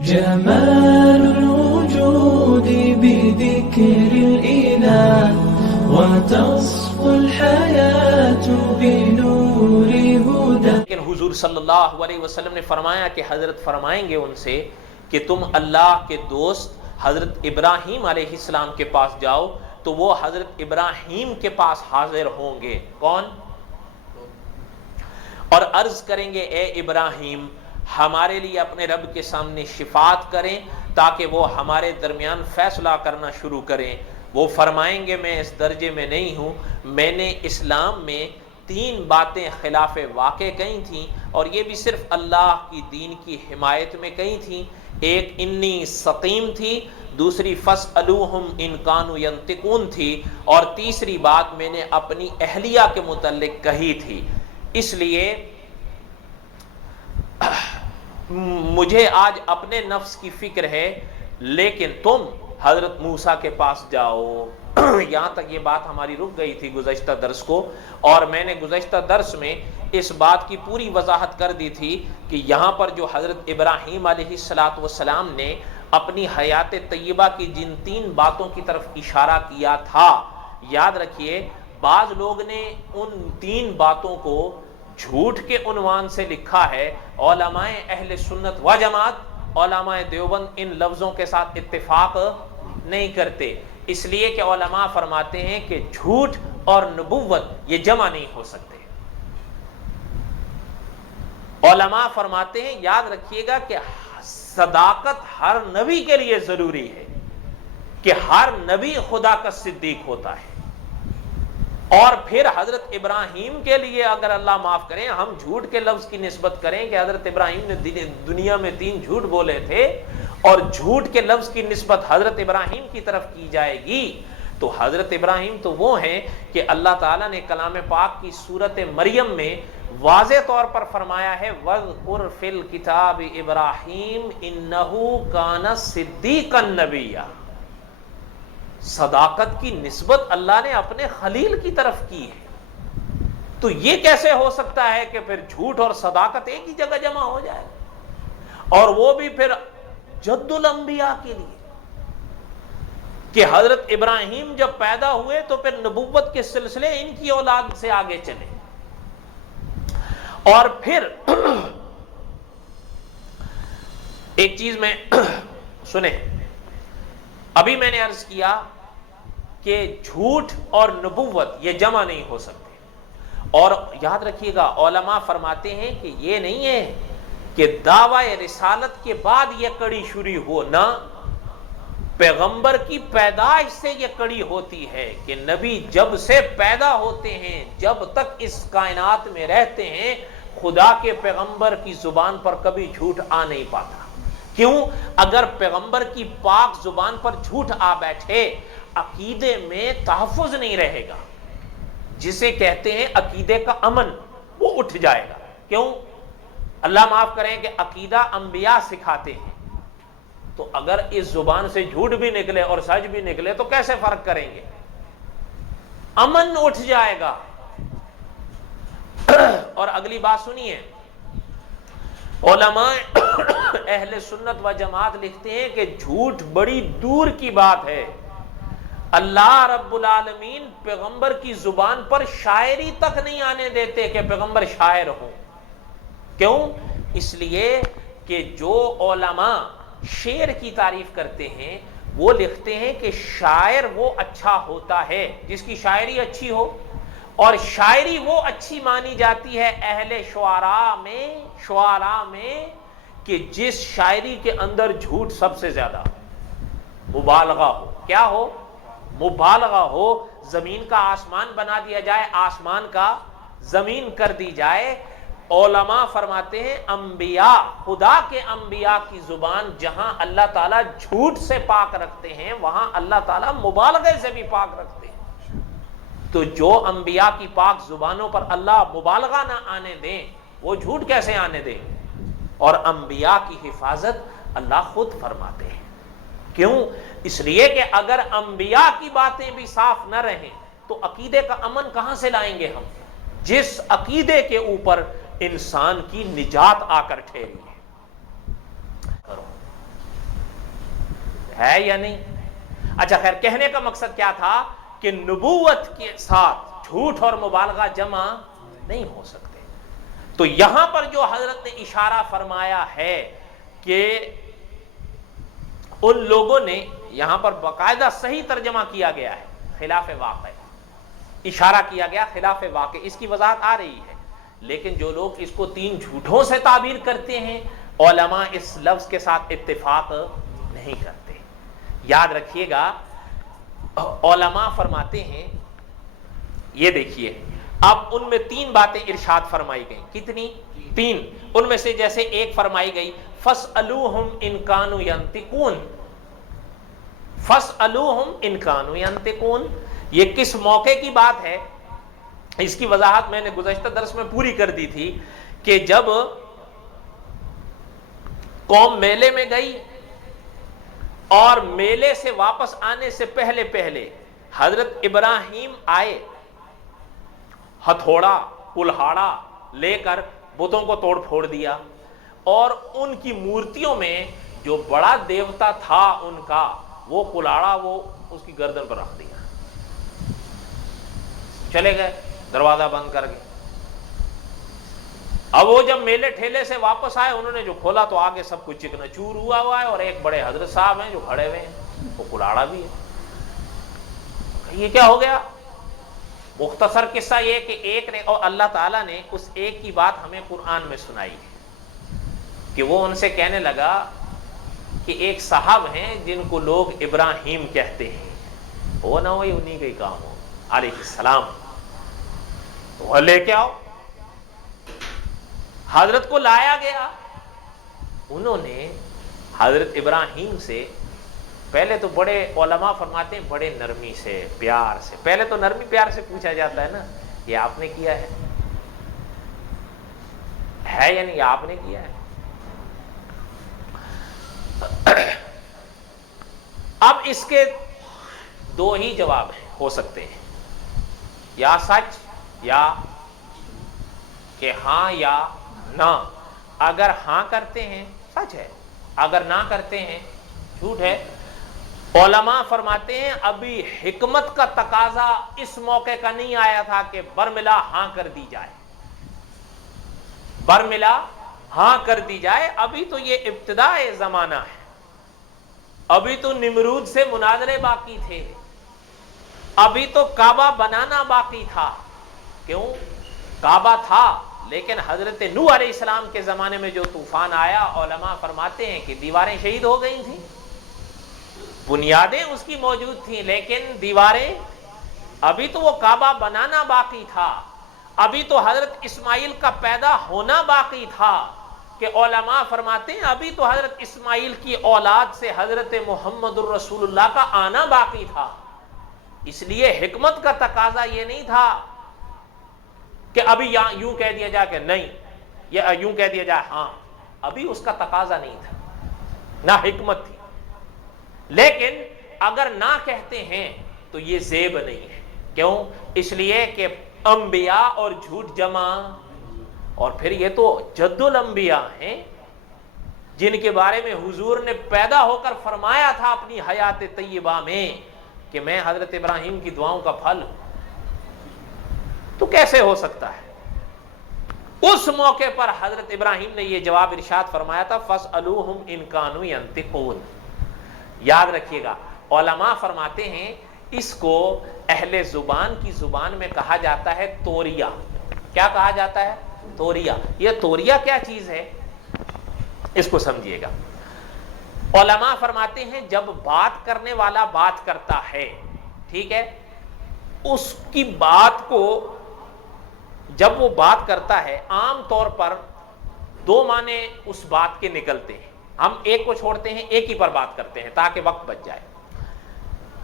جمال الوجود بذكر الإله وتصفو الحياة بنور هدى. لیکن حضور صلی اللہ علیہ وسلم نے فرمایا کہ حضرت فرمائیں گے ان سے کہ تم اللہ کے دوست حضرت ابراہیم علیہ السلام کے پاس جاؤ تو وہ حضرت ابراہیم کے پاس حاضر ہوں گے. کون؟ اور عرض کریں گے اے ابراہیم ہمارے لیے اپنے رب کے سامنے شفاعت کریں تاکہ وہ ہمارے درمیان فیصلہ کرنا شروع کریں. وہ فرمائیں گے میں اس درجے میں نہیں ہوں، میں نے اسلام میں 3 باتیں خلاف واقع کہی تھیں اور یہ بھی صرف اللہ کی دین کی حمایت میں کہی تھیں. ایک انی سقیم تھی، دوسری فاسألوہم ان کانوا ینطقون تھی، اور تیسری بات میں نے اپنی اہلیہ کے متعلق کہی تھی. اس لیے مجھے آج اپنے نفس کی فکر ہے، لیکن تم حضرت موسیٰ کے پاس جاؤ. یہاں تک یہ بات ہماری رک گئی تھی گزشتہ درس کو، اور میں نے گزشتہ درس میں اس بات کی پوری وضاحت کر دی تھی کہ یہاں پر جو حضرت ابراہیم علیہ السلام نے اپنی حیات طیبہ کی جن 3 باتوں کی طرف اشارہ کیا تھا، یاد رکھیے بعض لوگ نے ان 3 باتوں کو جھوٹ کے عنوان سے لکھا ہے. علماء اہل سنت و جماعت، علماء دیوبند ان لفظوں کے ساتھ اتفاق نہیں کرتے، اس لیے کہ علماء فرماتے ہیں کہ جھوٹ اور نبوت یہ جمع نہیں ہو سکتے. علماء فرماتے ہیں یاد رکھیے گا کہ صداقت ہر نبی کے لیے ضروری ہے، کہ ہر نبی خدا کا صدیق ہوتا ہے. اور پھر حضرت ابراہیم کے لیے اگر اللہ معاف کریں ہم جھوٹ کے لفظ کی نسبت کریں کہ حضرت ابراہیم نے دنیا میں 3 جھوٹ بولے تھے اور جھوٹ کے لفظ کی نسبت حضرت ابراہیم کی طرف کی جائے گی، تو حضرت ابراہیم تو وہ ہیں کہ اللہ تعالیٰ نے کلام پاک کی سورت مریم میں واضح طور پر فرمایا ہے وَاذْكُرْ فِي الْكِتَابِ إِبْرَاہِيمَ إِنَّهُ كَانَ صِدِّيقًا نَبِيًّا. صداقت کی نسبت اللہ نے اپنے خلیل کی طرف کی ہے، تو یہ کیسے ہو سکتا ہے کہ پھر جھوٹ اور صداقت ایک ہی جگہ جمع ہو جائے، اور وہ بھی پھر جد الانبیاء کے لیے، کہ حضرت ابراہیم جب پیدا ہوئے تو پھر نبوت کے سلسلے ان کی اولاد سے آگے چلے. اور پھر ایک چیز میں سنیں، ابھی میں نے عرض کیا کہ جھوٹ اور نبوت یہ جمع نہیں ہو سکتے. اور یاد رکھیے گا علماء فرماتے ہیں کہ یہ نہیں ہے کہ دعوی رسالت کے بعد یہ کڑی شروع ہو، نہ، پیغمبر کی پیدائش سے یہ کڑی ہوتی ہے کہ نبی جب سے پیدا ہوتے ہیں جب تک اس کائنات میں رہتے ہیں خدا کے پیغمبر کی زبان پر کبھی جھوٹ آ نہیں پاتا. کیوں؟ اگر پیغمبر کی پاک زبان پر جھوٹ آ بیٹھے عقیدے میں تحفظ نہیں رہے گا، جسے کہتے ہیں عقیدے کا امن، وہ اٹھ جائے گا. کیوں؟ اللہ معاف کریں کہ عقیدہ انبیاء سکھاتے ہیں، تو اگر اس زبان سے جھوٹ بھی نکلے اور سچ بھی نکلے تو کیسے فرق کریں گے؟ امن اٹھ جائے گا. اور اگلی بات سنیے، علماء اہل سنت و جماعت لکھتے ہیں کہ جھوٹ بڑی دور کی بات ہے. اللہ رب العالمین پیغمبر کی زبان پر شاعری تک نہیں آنے دیتے کہ پیغمبر شاعر ہوں. کیوں؟ اس لیے کہ جو علماء شعر کی تعریف کرتے ہیں وہ لکھتے ہیں کہ شاعر وہ اچھا ہوتا ہے جس کی شاعری اچھی ہو، اور شاعری وہ اچھی مانی جاتی ہے اہل شعراء میں کہ جس شاعری کے اندر جھوٹ سب سے زیادہ مبالغہ ہو. کیا ہو؟ مبالغہ ہو. زمین کا آسمان بنا دیا جائے، آسمان کا زمین کر دی جائے. علماء فرماتے ہیں انبیاء، خدا کے انبیاء کی زبان جہاں اللہ تعالیٰ جھوٹ سے پاک رکھتے ہیں وہاں اللہ تعالیٰ مبالغے سے بھی پاک رکھتے ہیں. تو جو انبیاء کی پاک زبانوں پر اللہ مبالغہ نہ آنے دیں وہ جھوٹ کیسے آنے دیں؟ اور انبیاء کی حفاظت اللہ خود فرماتے ہیں. کیوں؟ اس لیے کہ اگر انبیاء کی باتیں بھی صاف نہ رہیں تو عقیدے کا امن کہاں سے لائیں گے ہم، جس عقیدے کے اوپر انسان کی نجات آ کر ٹھہری ہے. ہے یا نہیں؟ اچھا خیر، کہنے کا مقصد کیا تھا کہ نبوت کے ساتھ جھوٹ اور مبالغہ جمع نہیں ہو سکتے. تو یہاں پر جو حضرت نے اشارہ فرمایا ہے کہ ان لوگوں نے، یہاں پر باقاعدہ صحیح ترجمہ کیا گیا ہے خلاف واقع، اشارہ کیا گیا خلاف واقع، اس کی وضاحت آ رہی ہے. لیکن جو لوگ اس کو 3 جھوٹوں سے تعبیر کرتے ہیں، علماء اس لفظ کے ساتھ اتفاق نہیں کرتے. یاد رکھیے گا، علماء فرماتے ہیں، یہ دیکھیے اب ان میں 3 باتیں ارشاد فرمائی گئی. کتنی؟ 3. ان میں سے جیسے ایک فرمائی گئی فَاسْأَلُوهُمْ إِنْ كَانُوا يَنْطِقُونَ. فَاسْأَلُوهُمْ إِنْ كَانُوا يَنْطِقُونَ. یہ کس موقع کی بات ہے؟ اس کی وضاحت میں نے گزشتہ درس میں پوری کر دی تھی کہ جب قوم میلے میں گئی اور میلے سے واپس آنے سے پہلے پہلے حضرت ابراہیم آئے، ہتھوڑا کلہاڑا لے کر بتوں کو توڑ پھوڑ دیا، اور ان کی مورتیوں میں جو بڑا دیوتا تھا ان کا، وہ کلاڑا وہ اس کی گردن پر رکھ دیا، چلے گئے دروازہ بند کر گئے. اب وہ جب میلے ٹھیلے سے واپس آئے، انہوں نے جو کھولا تو آگے سب کچھ چکنا چور ہوا ہے، اور ایک بڑے حضرت صاحب ہیں جو کھڑے ہوئے ہیں، وہ کلاڑا بھی ہے. یہ کیا ہو گیا؟ مختصر قصہ یہ کہ ایک نے، اور اللہ تعالیٰ نے اس ایک کی بات ہمیں قرآن میں سنائی ہے کہ وہ ان سے کہنے لگا کہ ایک صاحب ہیں جن کو لوگ ابراہیم کہتے ہیں، وہ نہ ہو انہی کا ہی کام ہو، علیہ السلام، وہ لے کے آؤ. حضرت کو لایا گیا. انہوں نے حضرت ابراہیم سے پہلے تو بڑے علماء فرماتے ہیں بڑے نرمی سے پیار سے، پہلے تو نرمی پیار سے پوچھا جاتا ہے نا، یہ آپ نے کیا ہے یا نہیں، آپ نے کیا ہے. اب اس کے 2 ہی جواب ہو سکتے ہیں، یا سچ یا کہ ہاں یا نہ. اگر ہاں کرتے ہیں سچ ہے، اگر نہ کرتے ہیں جھوٹ ہے. علماء فرماتے ہیں ابھی حکمت کا تقاضا اس موقع کا نہیں آیا تھا کہ برملا ہاں کر دی جائے، برملا ہاں کر دی جائے. ابھی تو یہ ابتداء زمانہ ہے، ابھی تو نمرود سے مناظرے باقی تھے، ابھی تو کعبہ بنانا باقی تھا. کیوں؟ کعبہ تھا، لیکن حضرت نوح علیہ السلام کے زمانے میں جو طوفان آیا، علماء فرماتے ہیں کہ دیواریں شہید ہو گئی تھیں، بنیادیں اس کی موجود تھیں، لیکن دیواریں، ابھی تو وہ کعبہ بنانا باقی تھا، ابھی تو حضرت اسماعیل کا پیدا ہونا باقی تھا. کہ علماء فرماتے ہیں ابھی تو حضرت اسماعیل کی اولاد سے حضرت محمد الرسول اللہ کا آنا باقی تھا. اس لیے حکمت کا تقاضا یہ نہیں تھا کہ ابھی یوں کہہ دیا جائے کہ نہیں، یا یوں کہہ دیا جائے ہاں. ابھی اس کا تقاضا نہیں تھا، نہ حکمت تھی. لیکن اگر نہ کہتے ہیں تو یہ زیب نہیں ہے. کیوں؟ اس لیے کہ انبیاء اور جھوٹ جمع، اور پھر یہ تو جد الانبیاء ہیں جن کے بارے میں حضور نے پیدا ہو کر فرمایا تھا اپنی حیات طیبہ میں کہ میں حضرت ابراہیم کی دعاؤں کا پھل ہوں. تو کیسے ہو سکتا ہے؟ اس موقع پر حضرت ابراہیم نے یہ جواب ارشاد فرمایا تھا فَاسْأَلُوهُمْ إِنْ كَانُوا يَنْطِقُونَ. یاد رکھیے گا، علماء فرماتے ہیں اس کو اہل زبان کی زبان میں کہا جاتا ہے توریہ. کیا کہا جاتا ہے؟ توریہ. یہ توریہ کیا چیز ہے اس کو سمجھیے گا. علماء فرماتے ہیں جب بات کرنے والا بات کرتا ہے، ٹھیک ہے، اس کی بات کو جب وہ بات کرتا ہے عام طور پر 2 معنی اس بات کے نکلتے ہیں. ہم ایک کو چھوڑتے ہیں، ایک ہی پر بات کرتے ہیں تاکہ وقت بچ جائے.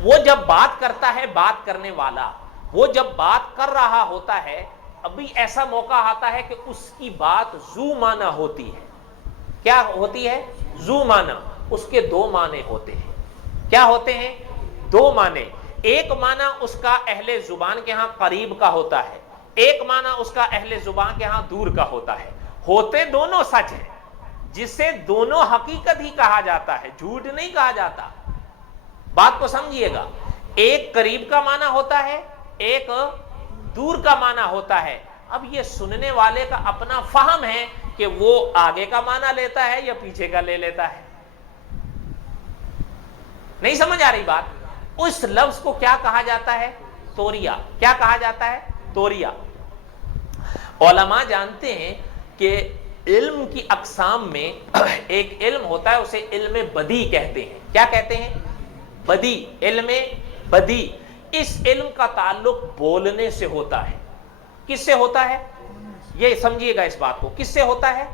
وہ جب بات کرتا ہے، بات کرنے والا، وہ جب بات کر رہا ہوتا ہے، ابھی ایسا موقع آتا ہے کہ اس کی بات ذو معنی ہوتی ہے. کیا ہوتی ہے؟ ذو معنی. اس کے 2 معنی ہوتے ہیں. کیا ہوتے ہیں؟ 2 معنی. ایک معنی اس کا اہل زبان کے ہاں قریب کا ہوتا ہے، ایک معنی اس کا اہل زبان کے ہاں دور کا ہوتا ہے. ہوتے دونوں سچ ہیں، جسے دونوں حقیقت ہی کہا جاتا ہے، جھوٹ نہیں کہا جاتا. بات کو سمجھیے گا، ایک قریب کا معنی ہوتا ہے، ایک دور کا معنی ہوتا ہے. اب یہ سننے والے کا اپنا فہم ہے کہ وہ آگے کا معنی لیتا ہے یا پیچھے کا لے لیتا ہے. نہیں سمجھ آ رہی بات؟ اس لفظ کو کیا کہا جاتا ہے؟ توریہ. کیا کہا جاتا ہے؟ توریہ. علماء جانتے ہیں کہ علم کی اقسام میں ایک علم ہوتا ہے، اسے علم بدی کہتے ہیں. کیا کہتے ہیں؟ بدی. علم بدی. اس علم کا تعلق بولنے سے ہوتا ہے. کس سے ہوتا ہے؟ یہ سمجھیے گا اس بات کو. کس سے ہوتا ہے؟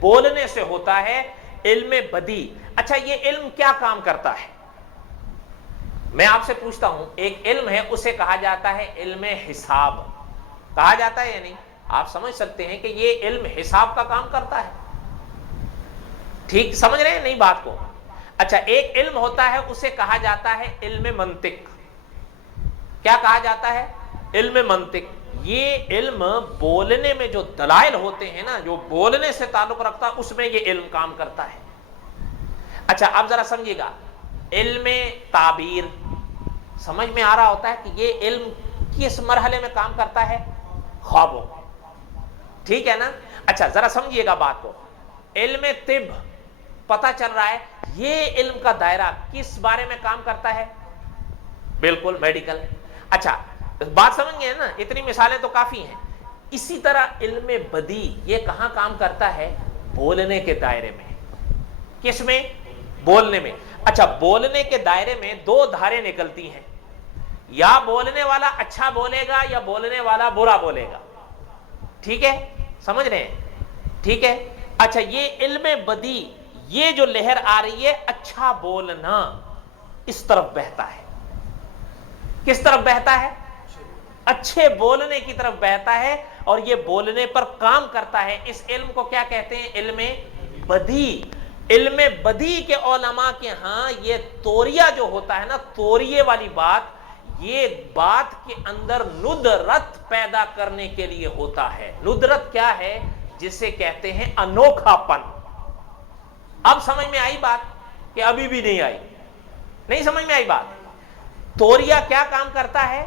بولنے سے ہوتا ہے. علم بدی. اچھا یہ علم کیا کام کرتا ہے؟ میں آپ سے پوچھتا ہوں، ایک علم ہے اسے کہا جاتا ہے علم حساب. کہا جاتا ہے یا نہیں؟ آپ سمجھ سکتے ہیں کہ یہ علم حساب کا کام کرتا ہے. ٹھیک سمجھ رہے ہیں نہیں بات کو؟ اچھا ایک علم ہوتا ہے اسے کہا جاتا ہے علم منطق. کیا کہا جاتا ہے؟ علم منطق. یہ علم بولنے میں جو دلائل ہوتے ہیں نا، جو بولنے سے تعلق رکھتا ہے، اس میں یہ علم کام کرتا ہے. اچھا اب ذرا سمجھیے گا، علم تعبیر سمجھ میں آ رہا ہوتا ہے کہ یہ علم کس مرحلے میں کام کرتا ہے؟ خوابوں. ٹھیک ہے نا؟ اچھا ذرا سمجھیے گا بات کو. علم طب پتا چل رہا ہے یہ علم کا دائرہ کس بارے میں کام کرتا ہے؟ بالکل میڈیکل. اچھا بات سمجھ گئے نا؟ اتنی مثالیں تو کافی ہیں. اسی طرح علم بدی یہ کہاں کام کرتا ہے؟ بولنے کے دائرے میں. کس میں؟ بولنے میں. اچھا بولنے کے دائرے میں دو دھاریں نکلتی ہیں، یا بولنے والا اچھا بولے گا یا بولنے والا برا بولے گا. ٹھیک ہے؟ سمجھ رہے ہیں؟ ٹھیک ہے. اچھا یہ علم بدی یہ جو لہر آ رہی ہے اچھا بولنا، اس طرف بہتا ہے. کس طرف بہتا ہے؟ اچھے بولنے کی طرف بہتا ہے، اور یہ بولنے پر کام کرتا ہے. اس علم کو کیا کہتے ہیں؟ علم بدی. علم بدی کے علماء کے ہاں یہ توریہ جو ہوتا ہے نا، توریے والی بات، یہ بات کے اندر ندرت پیدا کرنے کے لیے ہوتا ہے. ندرت کیا ہے؟ جسے کہتے ہیں انوکھا پن. اب سمجھ میں آئی بات کہ ابھی بھی نہیں آئی؟ نہیں سمجھ میں آئی بات؟ توریہ کیا کام کرتا ہے؟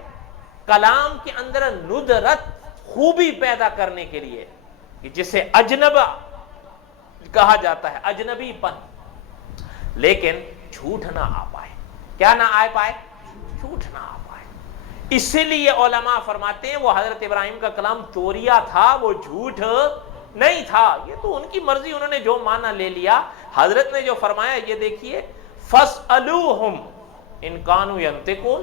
کلام کے اندر ندرت، خوبی پیدا کرنے کے لیے، جسے اجنب کہا جاتا ہے، اجنبی پن. لیکن جھوٹ نہ آ پائے. کیا نہ آ پائے؟ جھوٹ نہ آ پائے. اسی لیے علماء فرماتے ہیں وہ حضرت ابراہیم کا کلام توریہ تھا، وہ جھوٹ نہیں تھا. یہ تو ان کی مرضی، انہوں نے جو مانا لے لیا. حضرت نے جو فرمایا یہ دیکھیے، فَاسْأَلُوهُمْ إِنْ كَانُوا يَنْطِقُونَ.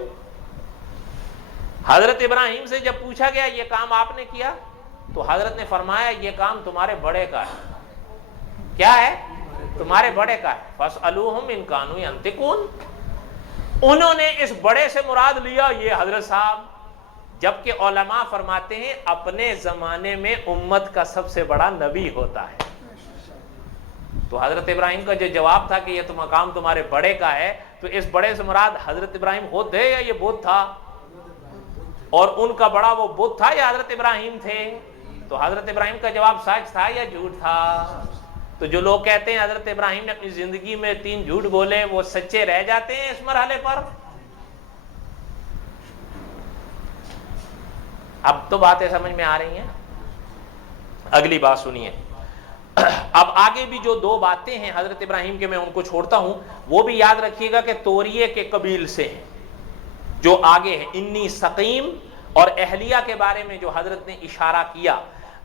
حضرت ابراہیم سے جب پوچھا گیا یہ کام آپ نے کیا، تو حضرت نے فرمایا یہ کام تمہارے بڑے کا ہے. کیا ہے؟ تمہارے بڑے کا ہے. فَاسْأَلُوهُمْ إِنْ كَانُوا يَنْطِقُونَ. انہوں نے اس بڑے سے مراد لیا یہ حضرت صاحب. جبکہ علماء فرماتے ہیں اپنے زمانے میں امت کا سب سے بڑا نبی ہوتا ہے. تو حضرت ابراہیم کا جو جواب تھا کہ یہ مقام تمہارے بڑے کا ہے، تو اس بڑے سے مراد حضرت ابراہیم خود تھے یا یہ بت تھا؟ اور ان کا بڑا وہ بت تھا یا حضرت ابراہیم تھے؟ تو حضرت ابراہیم کا جواب سچ تھا یا جھوٹ تھا؟ تو جو لوگ کہتے ہیں حضرت ابراہیم نے اپنی زندگی میں 3 جھوٹ بولے، وہ سچے رہ جاتے ہیں اس مرحلے پر؟ اب تو باتیں سمجھ میں آ رہی ہیں. اگلی بات سنیے. اب آگے بھی جو 2 باتیں ہیں حضرت ابراہیم کے، میں ان کو چھوڑتا ہوں. وہ بھی یاد رکھیے گا کہ توریے کے قبیل سے ہیں. جو آگے ہے انی سقیم اور اہلیہ کے بارے میں جو حضرت نے اشارہ کیا.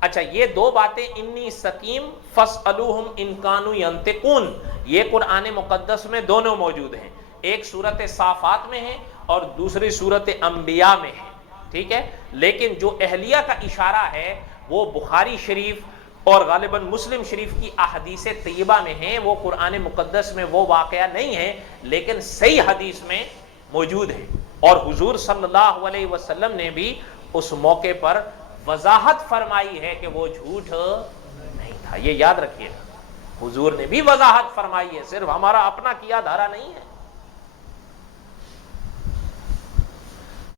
اچھا یہ 2 باتیں انی سقیم فَاسْأَلُوهُمْ إِنْ كَانُوا يَنْطِقُونَ، یہ قرآن مقدس میں دونوں موجود ہیں. ایک سورت صافات میں ہے اور دوسری سورت انبیاء میں ہے. ٹھیک ہے؟ لیکن جو اہلیہ کا اشارہ ہے وہ بخاری شریف اور غالباً مسلم شریف کی احادیث طیبہ میں ہیں. وہ قرآن مقدس میں وہ واقعہ نہیں ہے، لیکن صحیح حدیث میں موجود ہے. اور حضور صلی اللہ علیہ وسلم نے بھی اس موقع پر وضاحت فرمائی ہے کہ وہ جھوٹ نہیں تھا. یہ یاد رکھیے، حضور نے بھی وضاحت فرمائی ہے، صرف ہمارا اپنا کیا دھارا نہیں ہے.